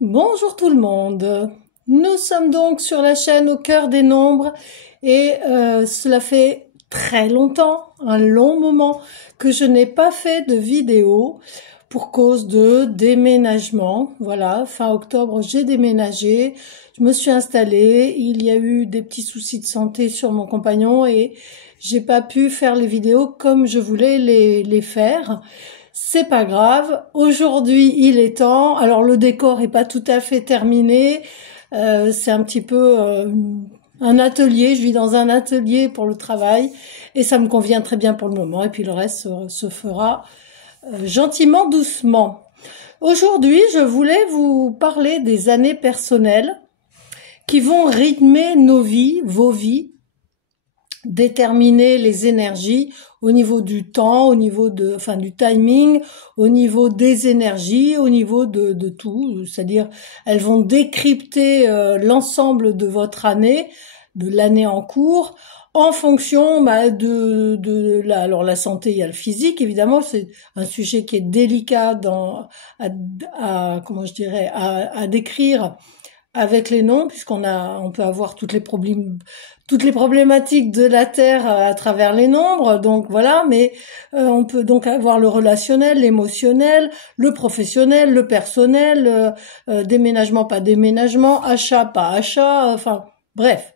Bonjour tout le monde. Nous sommes donc sur la chaîne Au cœur des nombres et cela fait très longtemps, un long moment que je n'ai pas fait de vidéo pour cause de déménagement. Voilà, fin octobre, j'ai déménagé, je me suis installée, il y a eu des petits soucis de santé sur mon compagnon et j'ai pas pu faire les vidéos comme je voulais les faire. C'est pas grave. Aujourd'hui, il est temps. Alors, le décor est pas tout à fait terminé. C'est un petit peu un atelier. Je vis dans un atelier pour le travail et ça me convient très bien pour le moment. Et puis le reste se fera gentiment, doucement. Aujourd'hui, je voulais vous parler des années personnelles qui vont rythmer nos vies, vos vies, déterminer les énergies au niveau du temps, au niveau du timing, au niveau des énergies, au niveau de tout. C'est-à-dire, elles vont décrypter l'ensemble de votre année, de l'année en cours, en fonction alors la santé, il y a le physique, évidemment, c'est un sujet qui est délicat comment je dirais, à décrire avec les noms, on peut avoir toutes les problématiques de la Terre à travers les nombres, donc voilà, mais on peut donc avoir le relationnel, l'émotionnel, le professionnel, le personnel, déménagement, pas déménagement, achat, pas achat, enfin bref,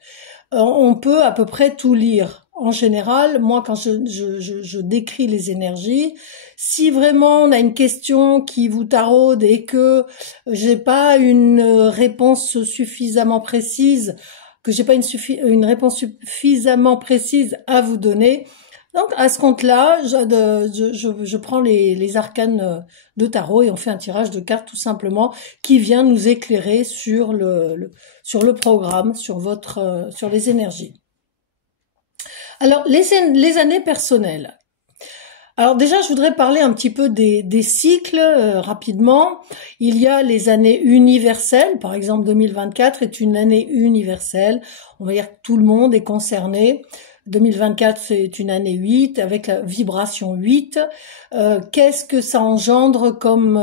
on peut à peu près tout lire. En général, moi, quand je décris les énergies, si vraiment on a une question qui vous taraude et que j'ai pas une réponse suffisamment précise, que j'ai pas une réponse suffisamment précise à vous donner, donc à ce compte-là, je prends les arcanes de tarot et on fait un tirage de cartes tout simplement qui vient nous éclairer sur sur le programme, sur les énergies. Alors, les années personnelles. Alors déjà, je voudrais parler un petit peu des cycles rapidement. Il y a les années universelles, par exemple 2024 est une année universelle. On va dire que tout le monde est concerné. 2024, c'est une année 8 avec la vibration 8. Qu'est-ce que ça engendre comme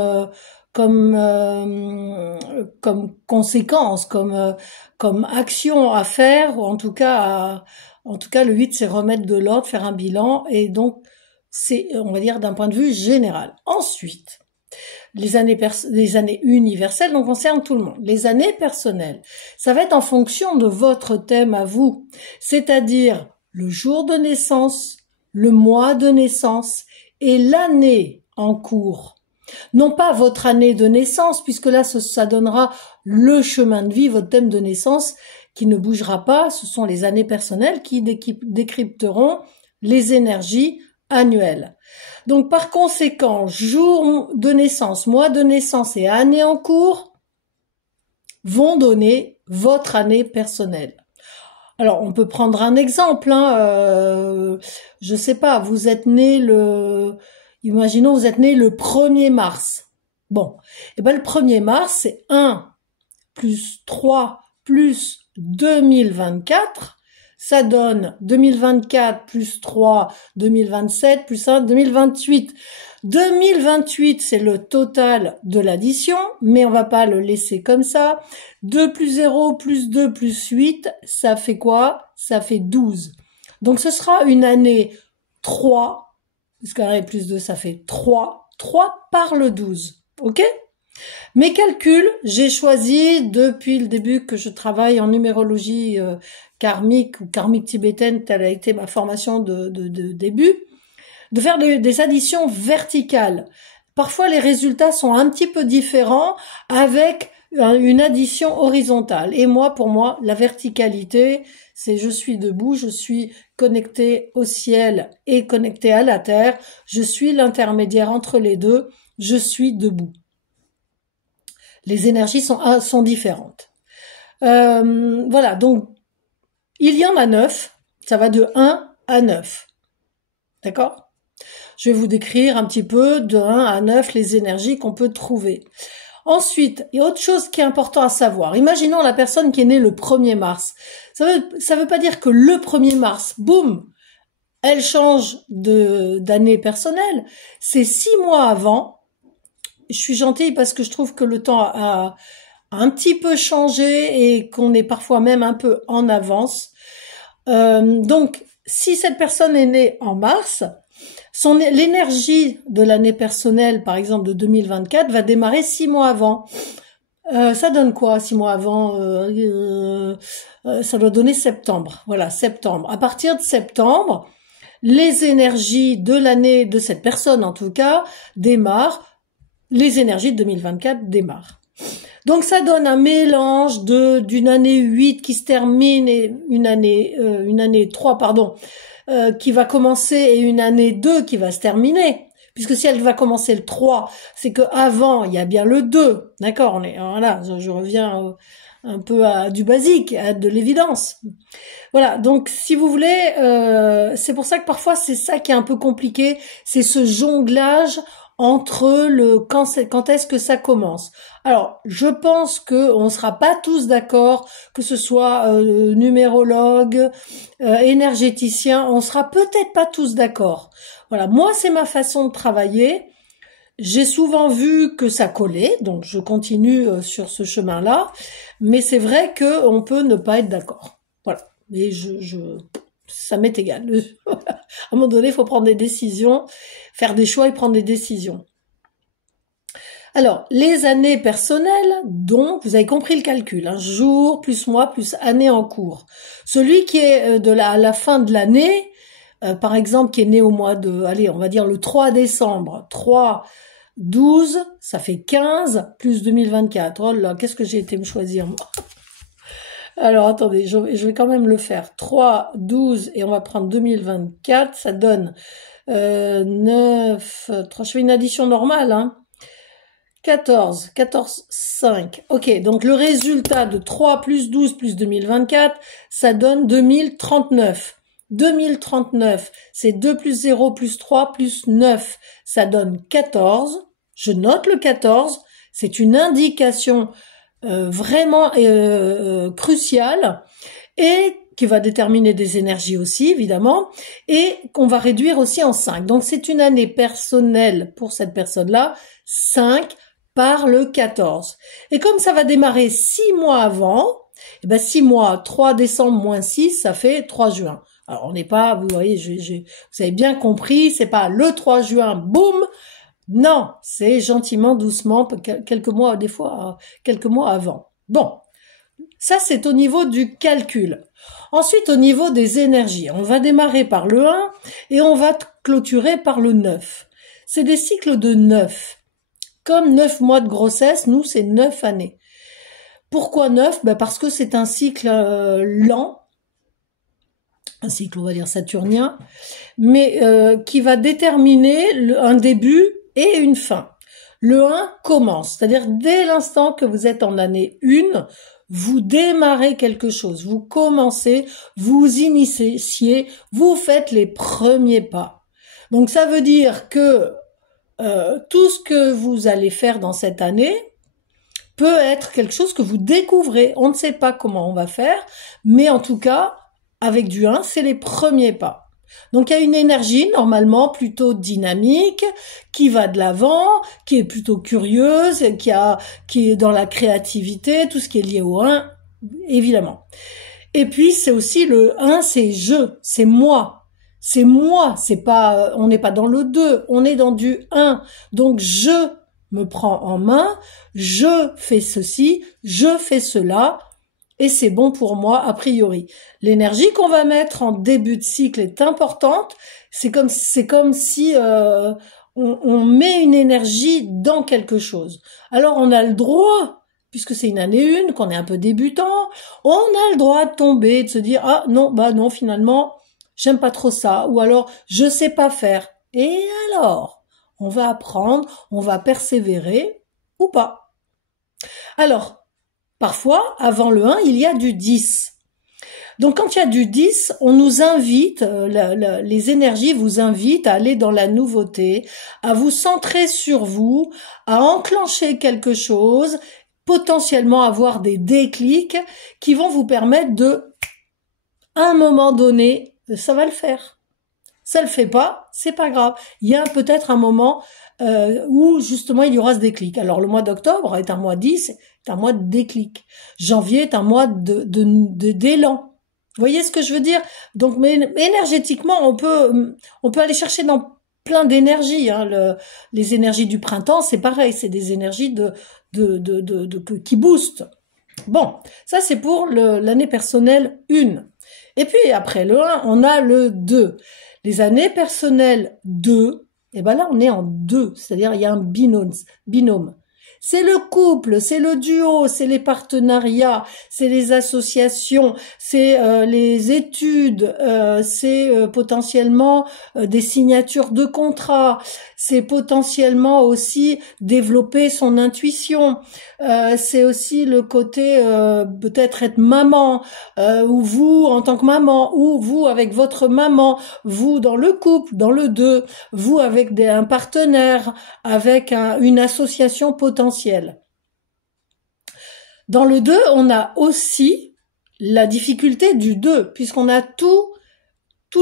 conséquence, comme action à faire, ou en tout cas, le 8, c'est remettre de l'ordre, faire un bilan, et donc, c'est, on va dire, d'un point de vue général. Ensuite, les années universelles, donc, concernent tout le monde. Les années personnelles, ça va être en fonction de votre thème à vous. C'est-à-dire, le jour de naissance, le mois de naissance, et l'année en cours. Non pas votre année de naissance, puisque là, ça donnera le chemin de vie, votre thème de naissance, qui ne bougera pas. Ce sont les années personnelles qui décrypteront les énergies annuelles. Donc, par conséquent, jour de naissance, mois de naissance et année en cours vont donner votre année personnelle. Alors, on peut prendre un exemple. Je sais pas, vous êtes né imaginons, vous êtes né le 1er mars. Bon, et ben le 1er mars, c'est 1 plus 3 plus 2024. Ça donne 2024 plus 3, 2027 plus 1, 2028. 2028, c'est le total de l'addition, mais on va pas le laisser comme ça. 2 plus 0 plus 2 plus 8, ça fait quoi? Ça fait 12. Donc ce sera une année 3, puisqu'un année plus 2, ça fait 3. 3 par le 12. OK? Mes calculs, j'ai choisi depuis le début que je travaille en numérologie karmique ou karmique tibétaine, telle a été ma formation de début, de faire des additions verticales. Parfois, les résultats sont un petit peu différents avec une addition horizontale. Et moi, pour moi, la verticalité, c'est je suis debout, je suis connecté au ciel et connecté à la terre, je suis l'intermédiaire entre les deux, je suis debout. Les énergies sont différentes. Voilà, donc il y en a 9, ça va de 1 à 9. D'accord? Je vais vous décrire un petit peu de 1 à 9 les énergies qu'on peut trouver. Ensuite, il y a autre chose qui est important à savoir. Imaginons la personne qui est née le 1er mars. Ça veut pas dire que le 1er mars, boum, elle change d'année personnelle. C'est 6 mois avant. Je suis gentille parce que je trouve que le temps un petit peu changé et qu'on est parfois même un peu en avance. Donc, si cette personne est née en mars, l'énergie de l'année personnelle, par exemple de 2024, va démarrer 6 mois avant. Ça donne quoi 6 mois avant ça doit donner septembre. Voilà, septembre. À partir de septembre, les énergies de l'année de cette personne, en tout cas, démarrent. Les énergies de 2024 démarrent. Donc ça donne un mélange d'une année 8 qui se termine et une année 3, pardon, qui va commencer et une année 2 qui va se terminer. Puisque si elle va commencer le 3, c'est que avant il y a bien le 2. D'accord, voilà, je reviens un peu à du basique, à de l'évidence. Voilà, donc si vous voulez, c'est pour ça que parfois c'est ça qui est un peu compliqué, c'est ce jonglage entre quand est-ce que ça commence. Alors, je pense que on sera pas tous d'accord, que ce soit numérologue, énergéticien, on sera peut-être pas tous d'accord. Voilà, moi c'est ma façon de travailler. J'ai souvent vu que ça collait, donc je continue sur ce chemin-là, mais c'est vrai que on peut ne pas être d'accord. Voilà, mais ça m'est égal. À un moment donné, il faut prendre des décisions, faire des choix et prendre des décisions. Alors, les années personnelles, donc, vous avez compris le calcul, hein, jour plus mois plus année en cours. Celui qui est à la fin de l'année, par exemple, qui est né au mois de, allez, on va dire le 3 décembre, 3, 12, ça fait 15, plus 2024. Oh là, qu'est-ce que j'ai été me choisir, moi. Alors, attendez, je vais quand même le faire. 3, 12, et on va prendre 2024, ça donne 9, 3, je fais une addition normale, hein. 14, 5. Ok, donc le résultat de 3 plus 12 plus 2024, ça donne 2039. 2039, c'est 2 plus 0 plus 3 plus 9, ça donne 14. Je note le 14, c'est une indication vraiment cruciale et qui va déterminer des énergies aussi, évidemment, et qu'on va réduire aussi en 5. Donc c'est une année personnelle pour cette personne-là, 5 par le 14. Et comme ça va démarrer 6 mois avant, et ben 6 mois, 3 décembre moins 6, ça fait 3 juin. Alors on n'est pas, vous voyez, vous avez bien compris, c'est pas le 3 juin, boum. Non, c'est gentiment, doucement, quelques mois, des fois, quelques mois avant. Bon, ça c'est au niveau du calcul. Ensuite, au niveau des énergies, on va démarrer par le 1 et on va clôturer par le 9. C'est des cycles de 9. Comme 9 mois de grossesse, nous, c'est 9 années. Pourquoi 9 ? Ben parce que c'est un cycle lent, un cycle, on va dire, saturnien, mais qui va déterminer un début et une fin. Le 1 commence, c'est-à-dire dès l'instant que vous êtes en année 1, vous démarrez quelque chose, vous commencez, vous initiez, vous faites les premiers pas. Donc ça veut dire que tout ce que vous allez faire dans cette année peut être quelque chose que vous découvrez. On ne sait pas comment on va faire, mais en tout cas, avec du 1, c'est les premiers pas. Donc il y a une énergie normalement plutôt dynamique, qui va de l'avant, qui est plutôt curieuse, qui est dans la créativité, tout ce qui est lié au 1, évidemment. Et puis c'est aussi le 1, c'est je, c'est moi. C'est moi, c'est pas, on n'est pas dans le 2, on est dans du 1. Donc je me prends en main, je fais ceci, je fais cela, et c'est bon pour moi a priori. L'énergie qu'on va mettre en début de cycle est importante. C'est comme si on met une énergie dans quelque chose. Alors on a le droit, puisque c'est une année 1, qu'on est un peu débutant, on a le droit de tomber, de se dire ah non, bah non, finalement j'aime pas trop ça, ou alors je sais pas faire. Et alors, on va apprendre, on va persévérer ou pas. Alors, parfois, avant le 1, il y a du 10. Donc quand il y a du 10, on nous invite, les énergies vous invitent à aller dans la nouveauté, à vous centrer sur vous, à enclencher quelque chose, potentiellement avoir des déclics qui vont vous permettre de, à un moment donné, ça va le faire. Ça le fait pas, c'est pas grave. Il y a peut-être un moment où justement il y aura ce déclic. Alors le mois d'octobre est un mois 10, est un mois de déclic. Janvier est un mois d'élan. Vous voyez ce que je veux dire? Donc, mais énergétiquement, on peut aller chercher dans plein d'énergies. Hein. Les énergies du printemps, c'est pareil, c'est des énergies qui boostent. Bon, ça c'est pour l'année personnelle 1. Et puis après le 1, on a le 2. Les années personnelles 2, et ben là on est en 2, c'est-à-dire il y a un binôme. C'est le couple, c'est le duo, c'est les partenariats, c'est les associations, c'est les études, c'est potentiellement des signatures de contrats, c'est potentiellement aussi développer son intuition, c'est aussi le côté peut-être être maman, ou vous en tant que maman, ou vous avec votre maman, vous dans le couple, dans le 2, vous avec un partenaire, avec une association potentielle. Dans le 2, on a aussi la difficulté du 2, puisqu'on a tous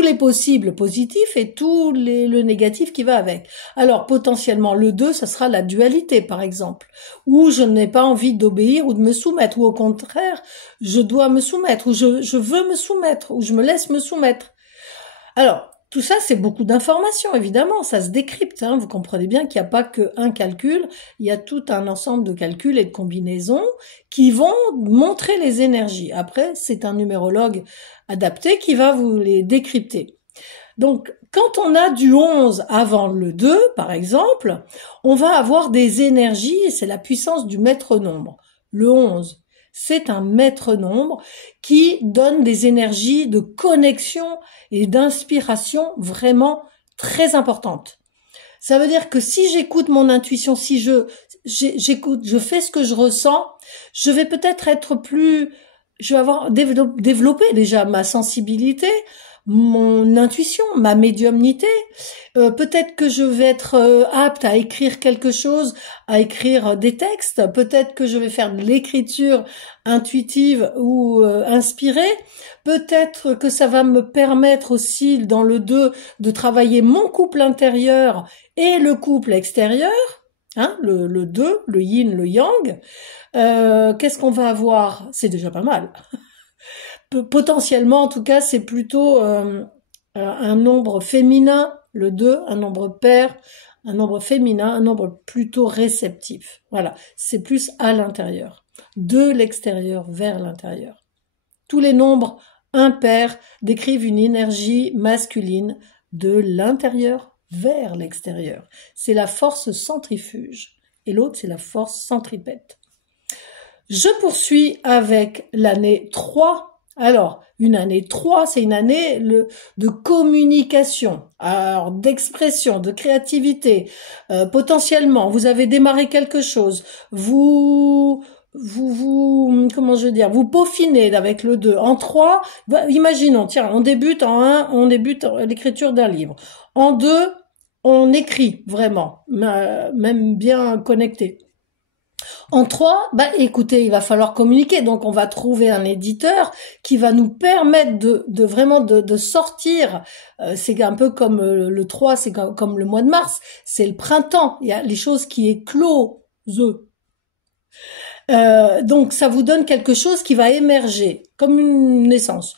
les possibles positifs et le négatif qui va avec. Alors, potentiellement, le 2, ça sera la dualité, par exemple, où je n'ai pas envie d'obéir ou de me soumettre, ou au contraire, je dois me soumettre, ou je veux me soumettre, ou je me laisse me soumettre. Alors, tout ça, c'est beaucoup d'informations, évidemment, ça se décrypte. Hein. Vous comprenez bien qu'il n'y a pas qu'un calcul, il y a tout un ensemble de calculs et de combinaisons qui vont montrer les énergies. Après, c'est un numérologue adapté qui va vous les décrypter. Donc, quand on a du 11 avant le 2, par exemple, on va avoir des énergies, et c'est la puissance du maître nombre. Le 11. C'est un maître nombre qui donne des énergies de connexion et d'inspiration vraiment très importantes. Ça veut dire que si j'écoute mon intuition, si j'écoute, je fais ce que je ressens, je vais peut-être je vais avoir développé déjà ma sensibilité, mon intuition, ma médiumnité. Peut-être que je vais être apte à écrire quelque chose, à écrire des textes. Peut-être que je vais faire de l'écriture intuitive ou inspirée. Peut-être que ça va me permettre aussi, dans le 2, de travailler mon couple intérieur et le couple extérieur. Hein, le 2, le yin, le yang. Qu'est-ce qu'on va avoir? C'est déjà pas mal. Potentiellement, en tout cas, c'est plutôt un nombre féminin, le 2, un nombre pair, un nombre féminin, un nombre plutôt réceptif. Voilà, c'est plus à l'intérieur, de l'extérieur vers l'intérieur. Tous les nombres impairs décrivent une énergie masculine de l'intérieur vers l'extérieur. C'est la force centrifuge et l'autre, c'est la force centripète. Je poursuis avec l'année 3. Alors, une année 3, c'est une année de communication, alors d'expression, de créativité. Potentiellement, vous avez démarré quelque chose, comment je veux dire, vous peaufinez avec le 2. En 3, imaginons, tiens, on débute en 1, on débute l'écriture d'un livre. En 2, on écrit vraiment, même bien connecté. En 3, écoutez, il va falloir communiquer, donc on va trouver un éditeur qui va nous permettre de vraiment de sortir. C'est un peu comme le 3, c'est comme le mois de mars, c'est le printemps, il y a les choses qui éclosent. Donc ça vous donne quelque chose qui va émerger, comme une naissance,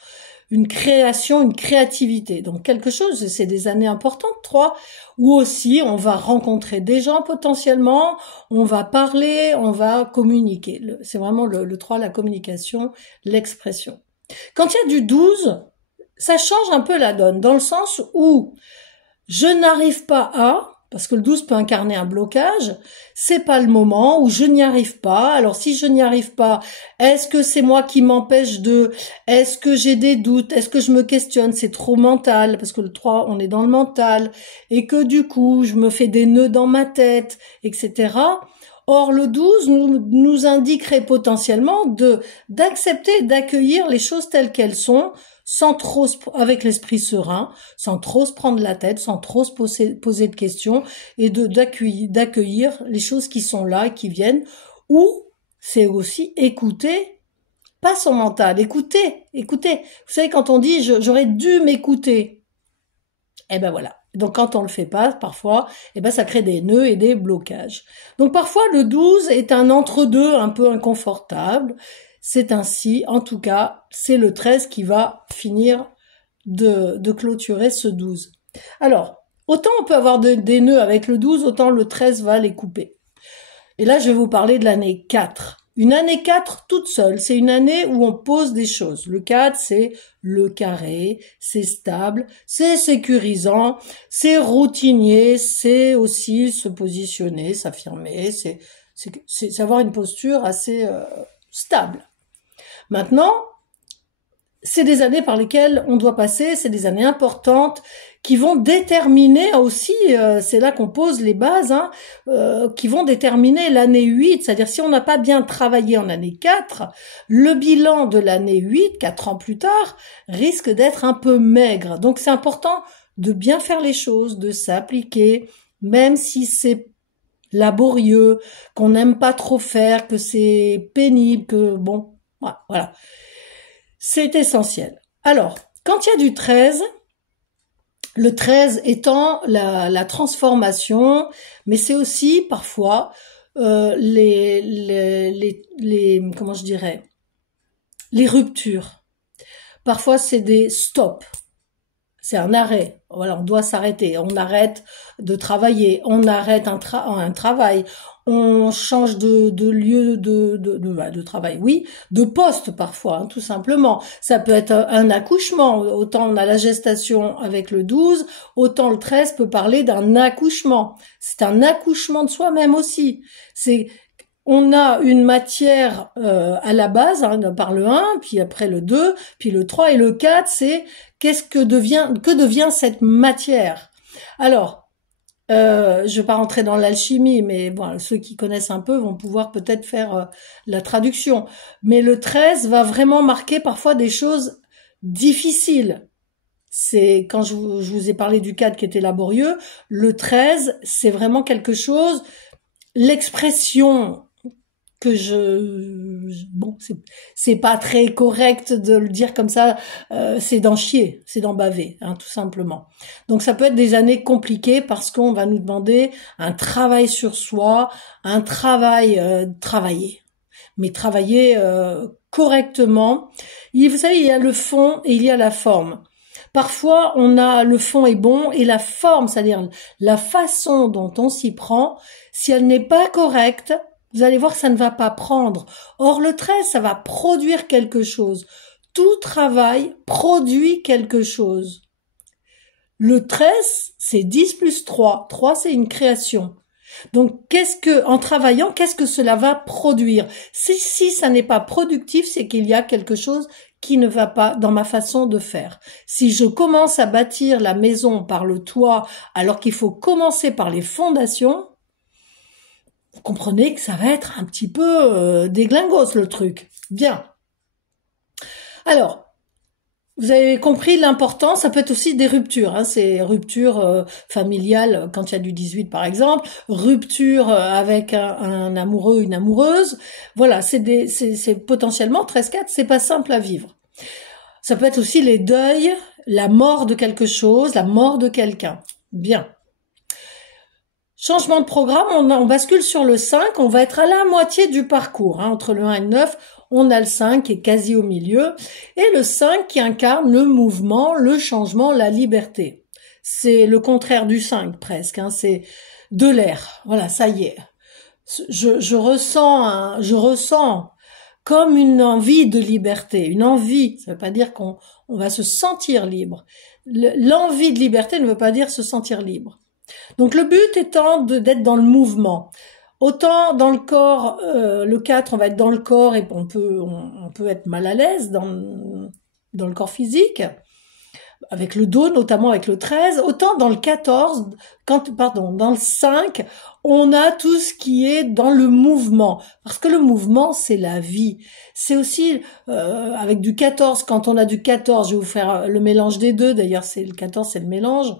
une création, une créativité. Donc quelque chose, c'est des années importantes, 3, où aussi on va rencontrer des gens potentiellement, on va parler, on va communiquer. C'est vraiment le 3, la communication, l'expression. Quand il y a du 12, ça change un peu la donne, dans le sens où je n'arrive pas à... Parce que le 12 peut incarner un blocage, c'est pas le moment où je n'y arrive pas. Alors si je n'y arrive pas, est-ce que c'est moi qui m'empêche est-ce que j'ai des doutes, est-ce que je me questionne, c'est trop mental, parce que le 3, on est dans le mental, et que du coup, je me fais des nœuds dans ma tête, etc. Or, le 12 nous indiquerait potentiellement d'accepter, d'accueillir les choses telles qu'elles sont, sans trop, avec l'esprit serein, sans trop se prendre la tête, sans trop se poser de questions, et d'accueillir les choses qui sont là et qui viennent, ou c'est aussi écouter, pas son mental, écouter. Vous savez, quand on dit j'aurais dû m'écouter, Eh ben voilà. Donc quand on le fait pas, parfois, eh ben ça crée des nœuds et des blocages. Donc parfois le 12 est un entre-deux un peu inconfortable. C'est ainsi, en tout cas, c'est le 13 qui va finir de clôturer ce 12. Alors, autant on peut avoir des nœuds avec le 12, autant le 13 va les couper. Et là, je vais vous parler de l'année 4. Une année 4 toute seule, c'est une année où on pose des choses. Le 4, c'est le carré, c'est stable, c'est sécurisant, c'est routinier, c'est aussi se positionner, s'affirmer, c'est avoir une posture assez stable. Maintenant, c'est des années par lesquelles on doit passer, c'est des années importantes qui vont déterminer aussi, c'est là qu'on pose les bases, qui vont déterminer l'année 8, c'est-à-dire si on n'a pas bien travaillé en année 4, le bilan de l'année 8, 4 ans plus tard, risque d'être un peu maigre. Donc c'est important de bien faire les choses, de s'appliquer, même si c'est laborieux, qu'on n'aime pas trop faire, que c'est pénible, que bon, voilà. C'est essentiel. Alors, quand il y a du 13, le 13 étant la transformation, mais c'est aussi parfois comment je dirais, les ruptures. Parfois c'est des stops. C'est un arrêt. Voilà, on doit s'arrêter. On arrête de travailler. On arrête un travail. On change de lieu de travail. Oui, de poste parfois, tout simplement. Ça peut être un accouchement. Autant on a la gestation avec le 12, autant le 13 peut parler d'un accouchement. C'est un accouchement de soi-même aussi. On a une matière à la base, par le 1, puis après le 2, puis le 3 et le 4, c'est que devient cette matière. Alors, je vais pas rentrer dans l'alchimie, mais bon, ceux qui connaissent un peu vont pouvoir peut-être faire la traduction. Mais le 13 va vraiment marquer parfois des choses difficiles. C'est quand je vous ai parlé du 4 qui était laborieux, le 13, c'est vraiment quelque chose, l'expression que bon, c'est pas très correct de le dire comme ça, c'est d'en chier, c'est d'en baver, tout simplement. Donc ça peut être des années compliquées parce qu'on va nous demander un travail sur soi, un travailler, mais travailler correctement. Vous savez, il y a le fond et il y a la forme. Parfois, on a le fond est bon et la forme, c'est-à-dire la façon dont on s'y prend, si elle n'est pas correcte, vous allez voir que ça ne va pas prendre. Or, le 13, ça va produire quelque chose. Tout travail produit quelque chose. Le 13, c'est 10 plus 3. 3, c'est une création. Donc, en travaillant, qu'est-ce que cela va produire? Si ça n'est pas productif, c'est qu'il y a quelque chose qui ne va pas dans ma façon de faire. Si je commence à bâtir la maison par le toit, alors qu'il faut commencer par les fondations, vous comprenez que ça va être un petit peu déglingos le truc. Bien. Alors, vous avez compris l'importance, ça peut être aussi des ruptures, c'est rupture familiale quand il y a du 18 par exemple, rupture avec un amoureux, une amoureuse. Voilà, c'est potentiellement 13-4, c'est pas simple à vivre. Ça peut être aussi les deuils, la mort de quelque chose, la mort de quelqu'un. Bien. Changement de programme, on bascule sur le 5, on va être à la moitié du parcours, entre le 1 et le 9, on a le 5 qui est quasi au milieu, et le 5 qui incarne le mouvement, le changement, la liberté. C'est le contraire du 5 presque, c'est de l'air, voilà, ça y est. Je ressens comme une envie de liberté, une envie, ça veut pas dire qu'on va se sentir libre. L'envie de liberté ne veut pas dire se sentir libre. Donc le but étant d'être dans le mouvement. Autant dans le corps, le 4, on va être dans le corps et on peut être mal à l'aise dans le corps physique, avec le dos, notamment avec le 13. Autant dans le 14, dans le 5, on a tout ce qui est dans le mouvement. Parce que le mouvement, c'est la vie. C'est aussi, avec du 14, quand on a du 14, je vais vous faire le mélange des deux, d'ailleurs le 14, c'est le mélange.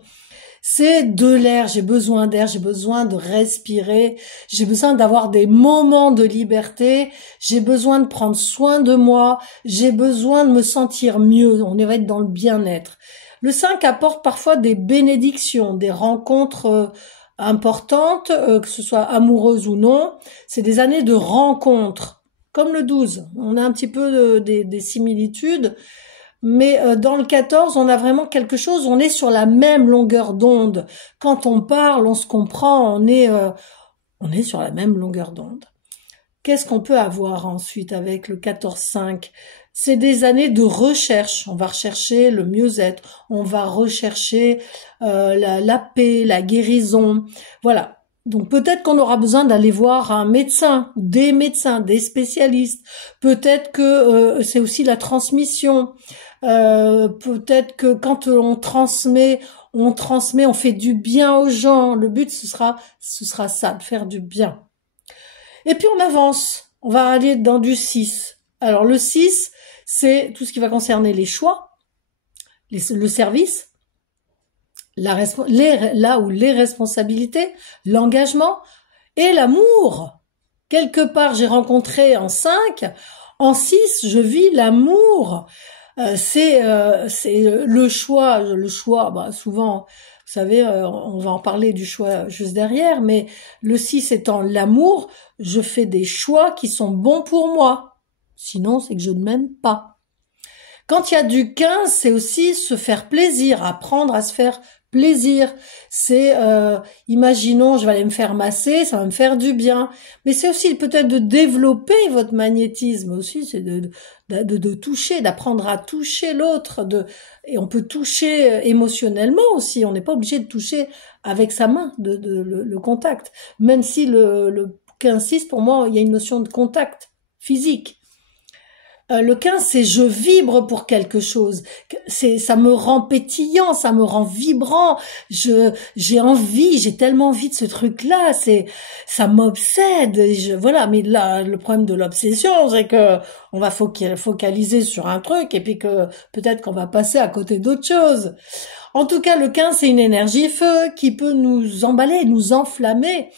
C'est de l'air, j'ai besoin d'air, j'ai besoin de respirer, j'ai besoin d'avoir des moments de liberté, j'ai besoin de prendre soin de moi, j'ai besoin de me sentir mieux, on va être dans le bien-être. Le 5 apporte parfois des bénédictions, des rencontres importantes, que ce soit amoureuses ou non. C'est des années de rencontres, comme le 12. On a un petit peu des similitudes. Mais dans le 14, on a vraiment quelque chose, on est sur la même longueur d'onde. Quand on parle, on se comprend, on est sur la même longueur d'onde. Qu'est-ce qu'on peut avoir ensuite avec le 14-5? C'est des années de recherche. On va rechercher le mieux-être, on va rechercher la paix, la guérison. Voilà. Donc peut-être qu'on aura besoin d'aller voir un médecin, des médecins, des spécialistes. Peut-être que c'est aussi la transmission. Peut-être que quand on transmet, on fait du bien aux gens. Le but, ce sera ça, de faire du bien. Et puis on avance. On va aller dans du 6. Alors le 6, c'est tout ce qui va concerner les choix, le service, les responsabilités, l'engagement et l'amour. Quelque part, j'ai rencontré en 5, en 6, je vis l'amour. C'est le choix, souvent, vous savez, on va en parler du choix juste derrière, mais le 6 étant l'amour, je fais des choix qui sont bons pour moi. Sinon, c'est que je ne m'aime pas. Quand il y a du 15, c'est aussi se faire plaisir, apprendre à se faire plaisir. C'est, imaginons, je vais aller me faire masser, ça va me faire du bien. Mais c'est aussi peut-être de développer votre magnétisme aussi, c'est de toucher, d'apprendre à toucher l'autre. Et on peut toucher émotionnellement aussi. On n'est pas obligé de toucher avec sa main, le contact. Même si le 15-6, pour moi, il y a une notion de contact physique. Le 15, c'est je vibre pour quelque chose. Ça me rend pétillant, ça me rend vibrant. J'ai envie, j'ai tellement envie de ce truc-là. Ça m'obsède. Voilà. Mais là, le problème de l'obsession, c'est que on va focaliser sur un truc et puis que peut-être qu'on va passer à côté d'autre chose. En tout cas, le 15, c'est une énergie feu qui peut nous emballer, nous enflammer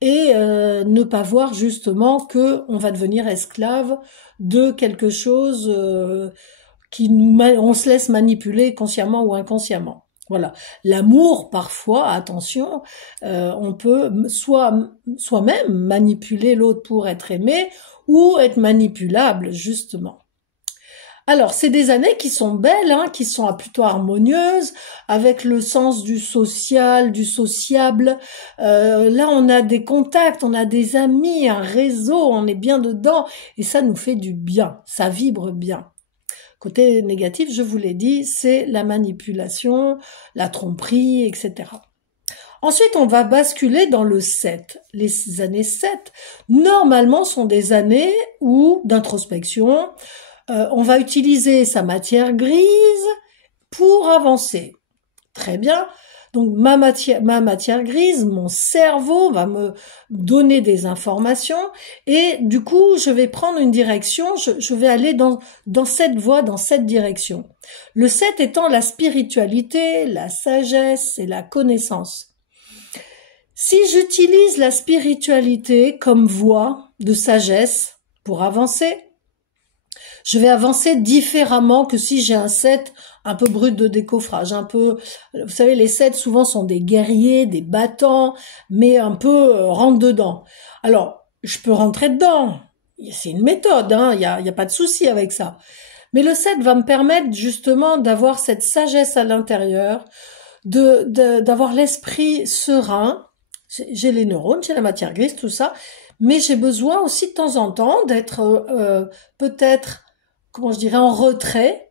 et ne pas voir justement que on va devenir esclave de quelque chose on se laisse manipuler consciemment ou inconsciemment. Voilà. L'amour, parfois, attention, on peut soi-même manipuler l'autre pour être aimé ou être manipulable, justement. Alors, c'est des années qui sont belles, qui sont plutôt harmonieuses, avec le sens du social, du sociable. Là, on a des contacts, on a des amis, un réseau, on est bien dedans, et ça nous fait du bien, ça vibre bien. Côté négatif, je vous l'ai dit, c'est la manipulation, la tromperie, etc. Ensuite, on va basculer dans le 7. Les années 7, normalement, sont des années d'introspection. On va utiliser sa matière grise pour avancer. Très bien. Donc ma matière grise, mon cerveau va me donner des informations et du coup je vais prendre une direction, je vais aller dans cette voie, dans cette direction. Le 7 étant la spiritualité, la sagesse et la connaissance. Si j'utilise la spiritualité comme voie de sagesse pour avancer, je vais avancer différemment que si j'ai un 7 un peu brut de décoffrage, vous savez, les 7 souvent sont des guerriers, des battants, mais un peu rentre dedans. Alors, je peux rentrer dedans, c'est une méthode, il y a pas de souci avec ça. Mais le 7 va me permettre justement d'avoir cette sagesse à l'intérieur, d'avoir l'esprit serein. J'ai les neurones, j'ai la matière grise, tout ça, mais j'ai besoin aussi de temps en temps d'être peut-être, comment je dirais, en retrait,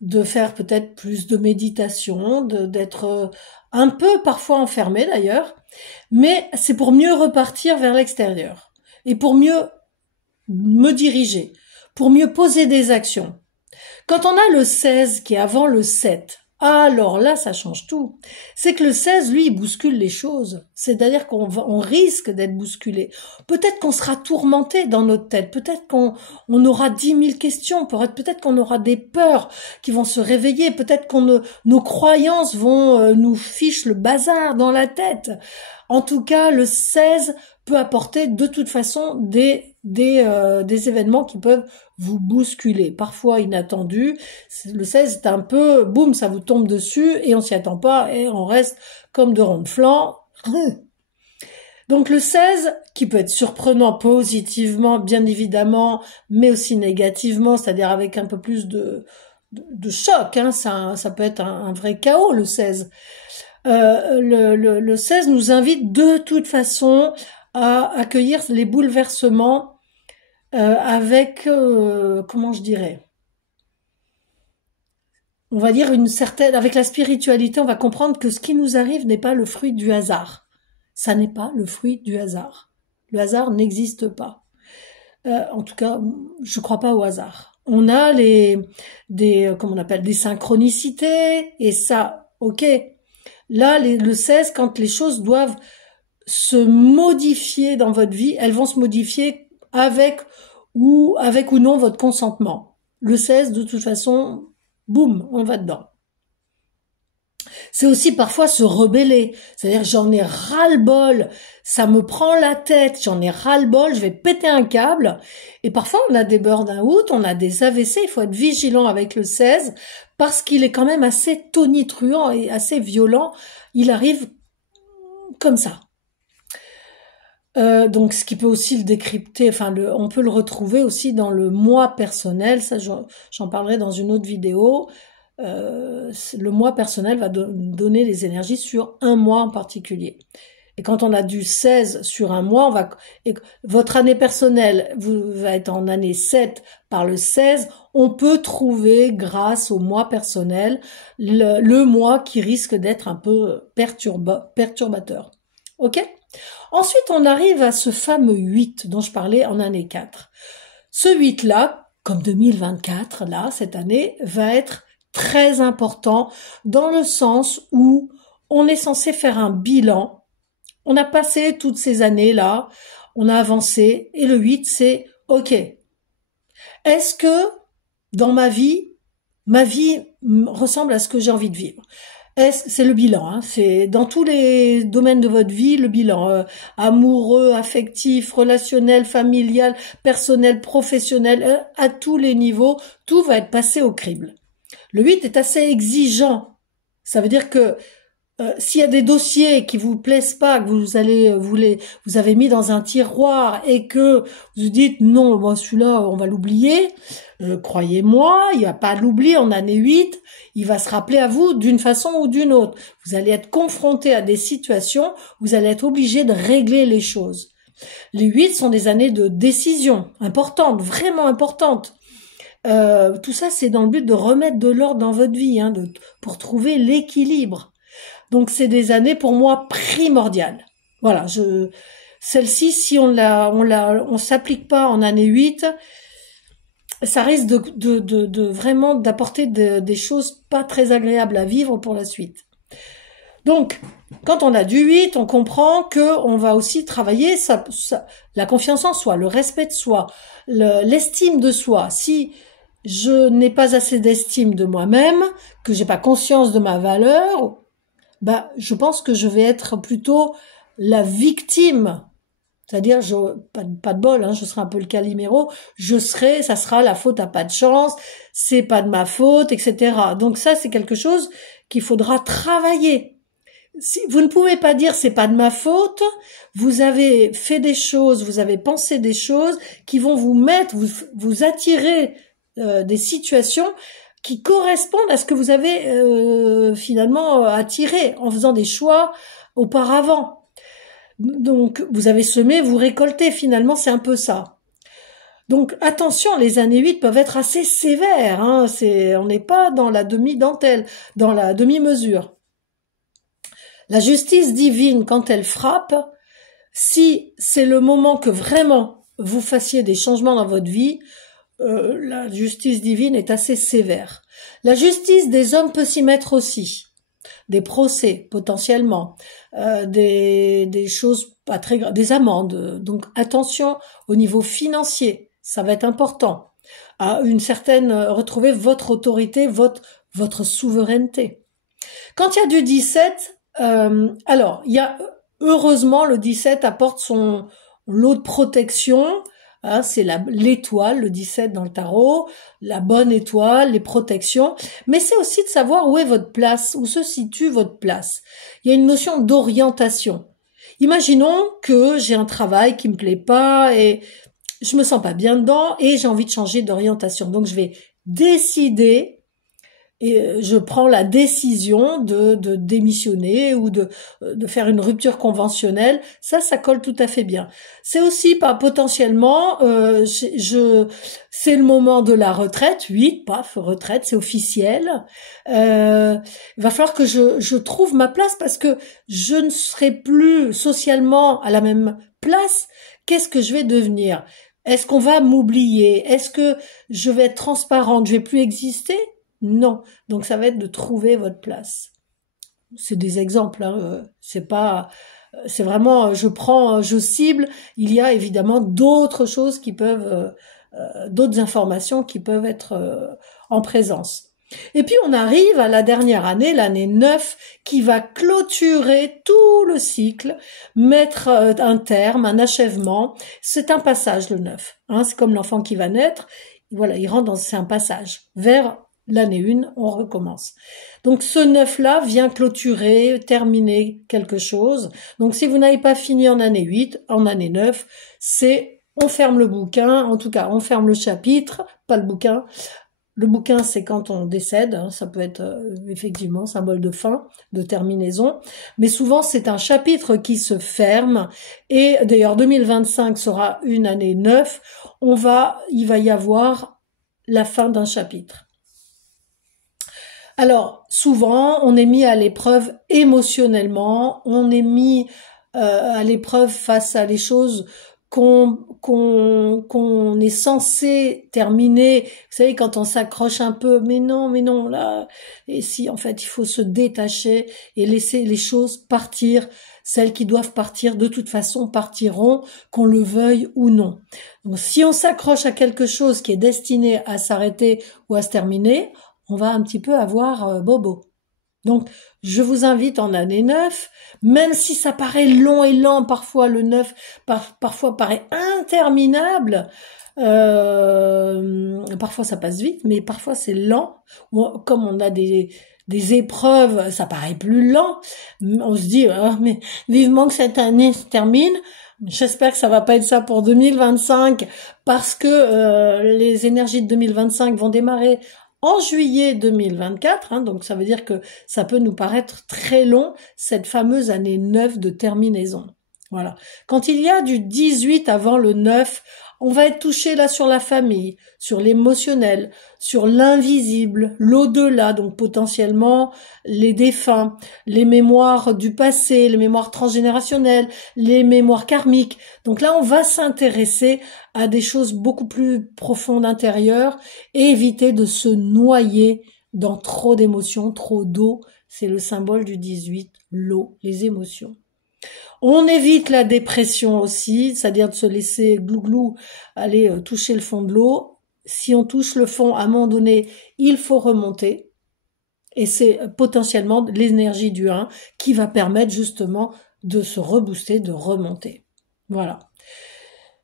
de faire peut-être plus de méditation, d'être un peu parfois enfermé d'ailleurs, mais c'est pour mieux repartir vers l'extérieur et pour mieux me diriger, pour mieux poser des actions. Quand on a le 16 qui est avant le 7, alors là, ça change tout. C'est que le 16, lui, il bouscule les choses. C'est-à-dire qu'on risque d'être bousculé. Peut-être qu'on sera tourmenté dans notre tête. Peut-être qu'on aura 10 000 questions. Peut-être qu'on aura des peurs qui vont se réveiller. Peut-être nos croyances vont nous ficher le bazar dans la tête. En tout cas, le 16 peut apporter de toute façon des événements qui peuvent vous bousculer, parfois inattendus. Le 16, c'est un peu, boum, ça vous tombe dessus et on s'y attend pas et on reste comme de ronde-flanc. Donc le 16, qui peut être surprenant positivement, bien évidemment, mais aussi négativement, c'est-à-dire avec un peu plus de choc, hein, ça peut être un vrai chaos, le 16. Le 16 nous invite de toute façon à accueillir les bouleversements avec, comment je dirais, on va dire une certaine, avec la spiritualité, on va comprendre que ce qui nous arrive n'est pas le fruit du hasard. Ça n'est pas le fruit du hasard. Le hasard n'existe pas. En tout cas, je crois pas au hasard. On a comment on appelle, des synchronicités, et ça, ok. Là, le 16, quand les choses doivent se modifier dans votre vie, elles vont se modifier avec ou non votre consentement. Le 16, de toute façon, boum, on va dedans. C'est aussi parfois se rebeller. C'est-à-dire, j'en ai ras-le-bol, ça me prend la tête, j'en ai ras-le-bol, je vais péter un câble. Et parfois, on a des burn-out, on a des AVC, il faut être vigilant avec le 16, parce qu'il est quand même assez tonitruant et assez violent. Il arrive comme ça. Donc, ce qui peut aussi le décrypter, enfin, on peut le retrouver aussi dans le moi personnel. Ça, j'en parlerai dans une autre vidéo. Le moi personnel va donner les énergies sur un mois en particulier. Et quand on a du 16 sur un mois, votre année personnelle va être en année 7 par le 16. On peut trouver, grâce au mois personnel, le mois qui risque d'être un peu perturbateur. Ok ? Ensuite, on arrive à ce fameux 8 dont je parlais en année 4. Ce 8-là, comme 2024, là, cette année, va être très important dans le sens où on est censé faire un bilan. On a passé toutes ces années-là, on a avancé, et le 8, c'est OK. Est-ce que dans ma vie ressemble à ce que j'ai envie de vivre? C'est le bilan, hein, c'est dans tous les domaines de votre vie, le bilan amoureux, affectif, relationnel, familial, personnel, professionnel, à tous les niveaux, tout va être passé au crible. Le 8 est assez exigeant. Ça veut dire que s'il y a des dossiers qui vous plaisent pas, que vous avez mis dans un tiroir et que vous dites non, bon, celui-là, on va l'oublier, croyez-moi, il n'y a pas à l'oublier en année 8, il va se rappeler à vous d'une façon ou d'une autre. Vous allez être confronté à des situations, vous allez être obligé de régler les choses. Les 8 sont des années de décision importantes, vraiment importantes. Tout ça, c'est dans le but de remettre de l'ordre dans votre vie, hein, pour trouver l'équilibre. Donc, c'est des années, pour moi, primordiales. Voilà, celle-ci, si on s'applique pas en année 8, ça risque de vraiment d'apporter des choses pas très agréables à vivre pour la suite. Donc, quand on a du 8, on comprend que on va aussi travailler la confiance en soi, le respect de soi, l'estime de soi. Si je n'ai pas assez d'estime de moi-même, que j'ai pas conscience de ma valeur, je pense que je vais être plutôt la victime. C'est-à-dire, pas de bol, hein, je serai un peu le Calimero, ça sera la faute à pas de chance, c'est pas de ma faute, etc. Donc ça, c'est quelque chose qu'il faudra travailler. Vous ne pouvez pas dire c'est pas de ma faute, vous avez fait des choses, vous avez pensé des choses qui vont vous attirer des situations qui correspondent à ce que vous avez finalement attiré en faisant des choix auparavant. Donc, vous avez semé, vous récoltez, finalement, c'est un peu ça. Donc, attention, les années 8 peuvent être assez sévères, hein, on n'est pas dans la demi-dentelle, dans la demi-mesure. La justice divine, quand elle frappe, si c'est le moment que vraiment vous fassiez des changements dans votre vie, la justice divine est assez sévère. La justice des hommes peut s'y mettre aussi. Des procès, potentiellement, des choses pas très graves, des amendes. Donc, attention au niveau financier, ça va être important. À une certaine, retrouver votre autorité, votre souveraineté. Quand il y a du 17, alors, il y a Heureusement, le 17 apporte son lot de protection. Hein, c'est l'étoile, le 17 dans le tarot, la bonne étoile, les protections. Mais c'est aussi de savoir où est votre place, où se situe votre place. Il y a une notion d'orientation. Imaginons que j'ai un travail qui me plaît pas et je me sens pas bien dedans et j'ai envie de changer d'orientation. Donc je vais décider et je prends la décision de démissionner ou de faire une rupture conventionnelle. Ça colle tout à fait bien. C'est aussi pas potentiellement, c'est le moment de la retraite. Oui, paf, retraite, c'est officiel. Il va falloir que je trouve ma place parce que je ne serai plus socialement à la même place. Qu'est-ce que je vais devenir? Est-ce qu'on va m'oublier? Est-ce que je vais être transparente? Je vais plus exister? Non. Donc ça va être de trouver votre place. C'est des exemples, hein. C'est vraiment, je cible. Il y a évidemment d'autres choses qui peuvent, d'autres informations qui peuvent être en présence. Et puis on arrive à la dernière année, l'année 9, qui va clôturer tout le cycle, mettre un terme, un achèvement. C'est un passage, le 9. Hein, c'est comme l'enfant qui va naître. Voilà, c'est un passage vers l'année 1, on recommence. Donc ce 9-là vient clôturer, terminer quelque chose. Donc si vous n'avez pas fini en année 8, en année 9, on ferme le bouquin, en tout cas on ferme le chapitre, pas le bouquin. Le bouquin, c'est quand on décède, hein, ça peut être effectivement symbole de fin, de terminaison, mais souvent c'est un chapitre qui se ferme, et d'ailleurs 2025 sera une année 9, il va y avoir la fin d'un chapitre. Alors, souvent, on est mis à l'épreuve émotionnellement, on est mis à l'épreuve face à les choses qu'on est censé terminer. Vous savez, quand on s'accroche un peu, mais non, là, et si, en fait, il faut se détacher et laisser les choses partir. Celles qui doivent partir, de toute façon, partiront, qu'on le veuille ou non. Donc, si on s'accroche à quelque chose qui est destiné à s'arrêter ou à se terminer, on va un petit peu avoir bobo. Donc, je vous invite en année 9, même si ça paraît long et lent, parfois le 9, parfois paraît interminable, parfois ça passe vite, mais parfois c'est lent. Comme on a des épreuves, ça paraît plus lent. On se dit, oh, mais vivement que cette année se termine. J'espère que ça va pas être ça pour 2025, parce que les énergies de 2025 vont démarrer en juillet 2024, hein, donc ça veut dire que ça peut nous paraître très long, cette fameuse année 9 de terminaison. Voilà. Quand il y a du 18 avant le 9, on va être touché là sur la famille, sur l'émotionnel, sur l'invisible, l'au-delà, donc potentiellement les défunts, les mémoires du passé, les mémoires transgénérationnelles, les mémoires karmiques. Donc là, on va s'intéresser à des choses beaucoup plus profondes intérieures et éviter de se noyer dans trop d'émotions, trop d'eau. C'est le symbole du 18, l'eau, les émotions. On évite la dépression aussi, c'est-à-dire de se laisser glouglou aller toucher le fond de l'eau. Si on touche le fond, à un moment donné, il faut remonter. Et c'est potentiellement l'énergie du 1 qui va permettre justement de se rebooster, de remonter. Voilà.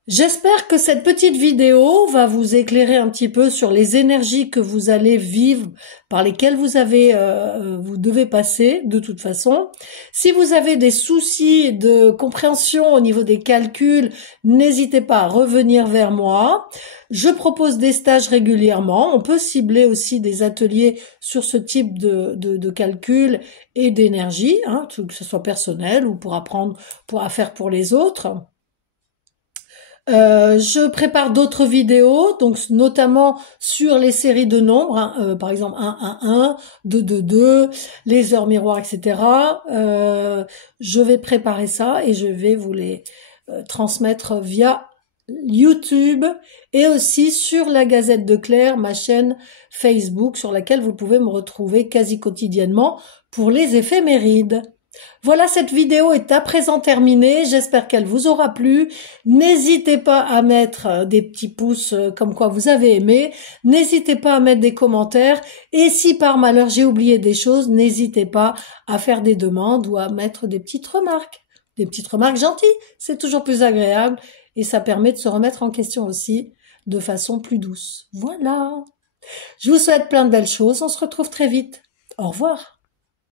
J'espère que cette petite vidéo va vous éclairer un petit peu sur les énergies que vous allez vivre, par lesquelles vous devez passer de toute façon. Si vous avez des soucis de compréhension au niveau des calculs, n'hésitez pas à revenir vers moi. Je propose des stages régulièrement. On peut cibler aussi des ateliers sur ce type de calcul et d'énergie, hein, que ce soit personnel ou pour apprendre à faire pour les autres. Je prépare d'autres vidéos, donc notamment sur les séries de nombres, hein, par exemple 1, 1, 1, 2, 2, 2, les heures miroirs, etc. Je vais préparer ça et je vais vous les transmettre via YouTube et aussi sur la Gazette de Claire, ma chaîne Facebook, sur laquelle vous pouvez me retrouver quasi quotidiennement pour les éphémérides. Voilà, cette vidéo est à présent terminée, j'espère qu'elle vous aura plu. N'hésitez pas à mettre des petits pouces comme quoi vous avez aimé, n'hésitez pas à mettre des commentaires, et si par malheur j'ai oublié des choses, n'hésitez pas à faire des demandes ou à mettre des petites remarques. des petites remarques gentilles, c'est toujours plus agréable et ça permet de se remettre en question aussi de façon plus douce. Voilà. Je vous souhaite plein de belles choses. On se retrouve très vite. Au revoir.